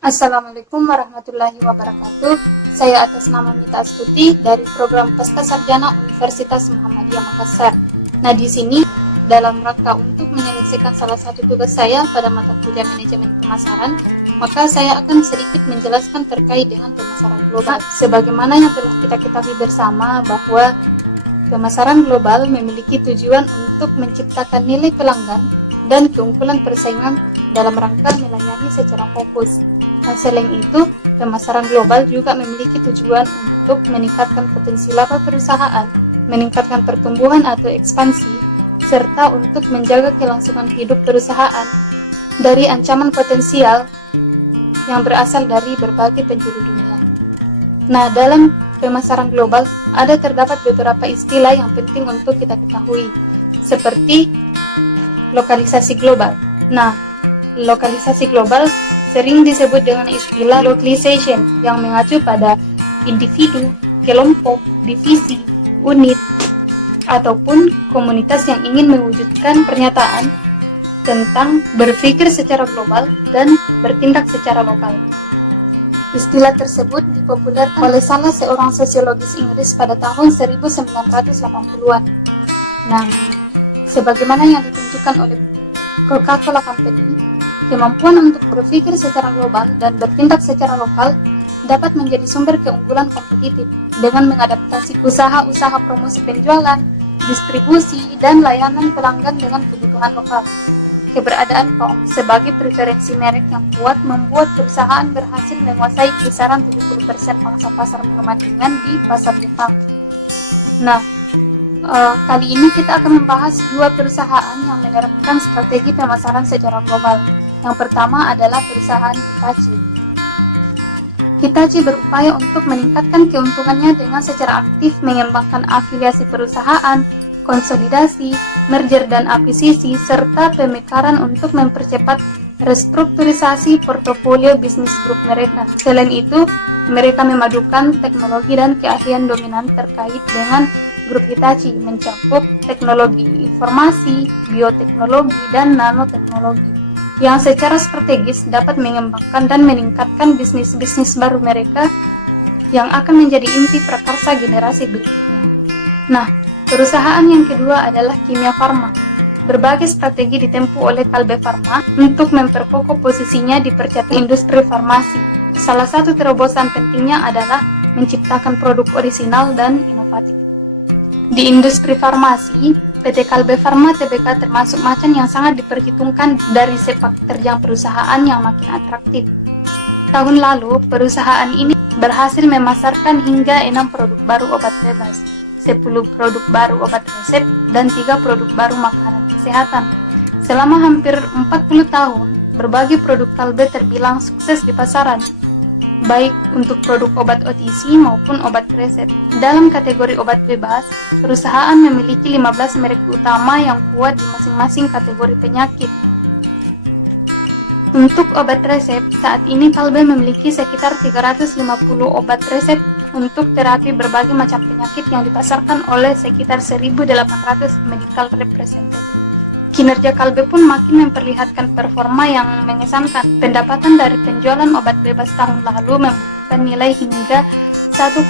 Assalamualaikum warahmatullahi wabarakatuh. Saya atas nama Mita Astuti dari program Pasca Sarjana Universitas Muhammadiyah Makassar. Nah, di sini dalam rangka untuk menyelesaikan salah satu tugas saya pada mata kuliah manajemen pemasaran, maka saya akan sedikit menjelaskan terkait dengan pemasaran global. Sebagaimana yang telah kita ketahui bersama bahwa pemasaran global memiliki tujuan untuk menciptakan nilai pelanggan dan keunggulan persaingan dalam rangka melayani secara fokus. Dan selain itu, pemasaran global juga memiliki tujuan untuk meningkatkan potensi laba perusahaan, meningkatkan pertumbuhan atau ekspansi, serta untuk menjaga kelangsungan hidup perusahaan dari ancaman potensial yang berasal dari berbagai penjuru dunia. Nah, dalam pemasaran global terdapat beberapa istilah yang penting untuk kita ketahui, seperti lokalisasi global. Nah, lokalisasi global sering disebut dengan istilah localization yang mengacu pada individu, kelompok, divisi, unit, ataupun komunitas yang ingin mewujudkan pernyataan tentang berpikir secara global dan bertindak secara lokal. Istilah tersebut dipopulerkan oleh salah seorang sosiologis Inggris pada tahun 1980-an. Nah, sebagaimana yang ditunjukkan oleh Coca-Cola Company, kemampuan untuk berpikir secara global dan bertindak secara lokal dapat menjadi sumber keunggulan kompetitif dengan mengadaptasi usaha-usaha promosi penjualan, distribusi, dan layanan pelanggan dengan kebutuhan lokal. Keberadaan Coke sebagai preferensi merek yang kuat membuat perusahaan berhasil menguasai kisaran 70% pangsa pasar minuman ringan di pasar Jepang. Nah, kali ini kita akan membahas dua perusahaan yang menerapkan strategi pemasaran secara global. Yang pertama adalah perusahaan Hitachi. Hitachi berupaya untuk meningkatkan keuntungannya dengan secara aktif mengembangkan afiliasi perusahaan, konsolidasi, merger dan akuisisi, serta pemekaran untuk mempercepat restrukturisasi portofolio bisnis grup mereka. Selain itu, mereka memadukan teknologi dan keahlian dominan terkait dengan grup Hitachi mencakup teknologi informasi, bioteknologi, dan nanoteknologi yang secara strategis dapat mengembangkan dan meningkatkan bisnis-bisnis baru mereka yang akan menjadi inti prakarsa generasi berikutnya. Nah, perusahaan yang kedua adalah Kimia Farma. Berbagai strategi ditempuh oleh Kalbe Farma untuk memperkokoh posisinya di percetakan industri farmasi. Salah satu terobosan pentingnya adalah menciptakan produk orisinal dan inovatif. Di industri farmasi, PT Kalbe Farma Tbk termasuk macan yang sangat diperhitungkan dari sepak terjang perusahaan yang makin atraktif. Tahun lalu, perusahaan ini berhasil memasarkan hingga 6 produk baru obat bebas, 10 produk baru obat resep, dan 3 produk baru makanan kesehatan. Selama hampir 40 tahun, berbagai produk Kalbe terbilang sukses di pasaran, baik untuk produk obat OTC maupun obat resep. Dalam kategori obat bebas, perusahaan memiliki 15 merek utama yang kuat di masing-masing kategori penyakit. Untuk obat resep, saat ini Kalbe memiliki sekitar 350 obat resep untuk terapi berbagai macam penyakit yang dipasarkan oleh sekitar 1.800 medical representative. Kinerja Kalbe pun makin memperlihatkan performa yang mengesankan. Pendapatan dari penjualan obat bebas tahun lalu membukukan nilai hingga 1,52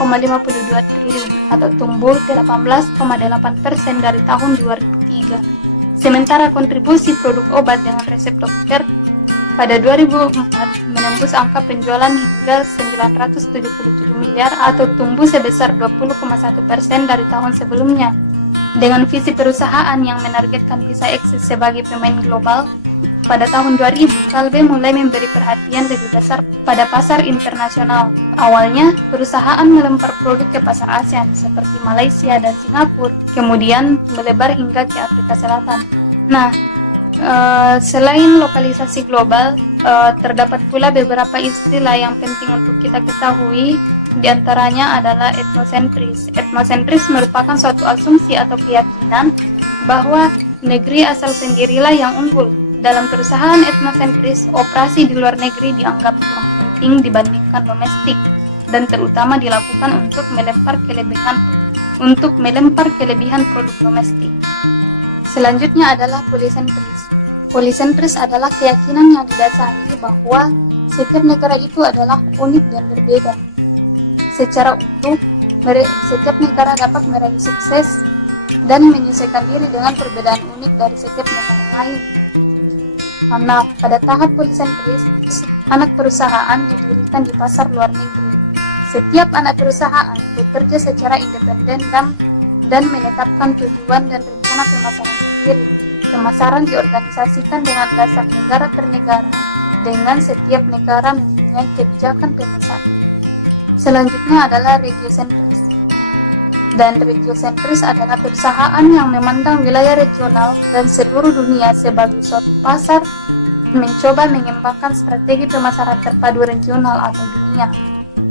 triliun atau tumbuh 18,8% dari tahun 2003. Sementara kontribusi produk obat dengan resep dokter pada 2004 menembus angka penjualan hingga 977 miliar atau tumbuh sebesar 20,1% dari tahun sebelumnya. Dengan visi perusahaan yang menargetkan bisa eksis sebagai pemain global, pada tahun 2000, Kalbe mulai memberi perhatian lebih besar pada pasar internasional. Awalnya, perusahaan melempar produk ke pasar ASEAN seperti Malaysia dan Singapura, kemudian melebar hingga ke Afrika Selatan. Nah, selain lokalisasi global, terdapat pula beberapa istilah yang penting untuk kita ketahui. Di antaranya adalah etnosentris. Etnosentris merupakan suatu asumsi atau keyakinan bahwa negeri asal sendirilah yang unggul. Dalam perusahaan etnosentris, operasi di luar negeri dianggap kurang penting dibandingkan domestik dan terutama dilakukan untuk melempar kelebihan produk domestik. Selanjutnya adalah polisentris. Polisentris adalah keyakinan yang didasari bahwa setiap negara itu adalah unik dan berbeda. Secara utuh, setiap negara dapat meraih sukses dan menyesuaikan diri dengan perbedaan unik dari setiap negara lain. Karena pada tahap polisentris, anak perusahaan didirikan di pasar luar negeri. Setiap anak perusahaan bekerja secara independen dan menetapkan tujuan dan rencana pemasaran sendiri. Pemasaran diorganisasikan dengan dasar negara per negara, dengan setiap negara mempunyai kebijakan pemasaran. Selanjutnya adalah regiosentris. Dan regiosentris adalah perusahaan yang memandang wilayah regional dan seluruh dunia sebagai suatu pasar, mencoba mengembangkan strategi pemasaran terpadu regional atau dunia.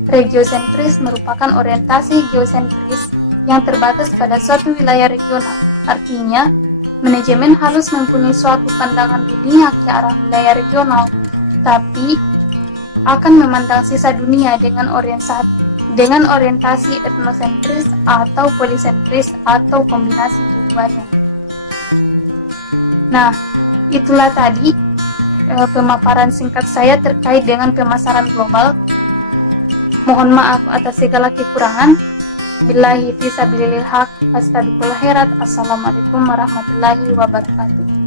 Regiosentris merupakan orientasi geosentris yang terbatas pada suatu wilayah regional. Artinya, manajemen harus mempunyai suatu pandangan dunia ke arah wilayah regional, tapi akan memandang sisa dunia dengan orientasi etnosentris atau polisentris atau kombinasi keduanya. Nah, itulah tadi pemaparan singkat saya terkait dengan pemasaran global. Mohon maaf atas segala kekurangan. Billahi fisabilillahil haq, astagfirullahaladzim. Assalamualaikum warahmatullahi wabarakatuh.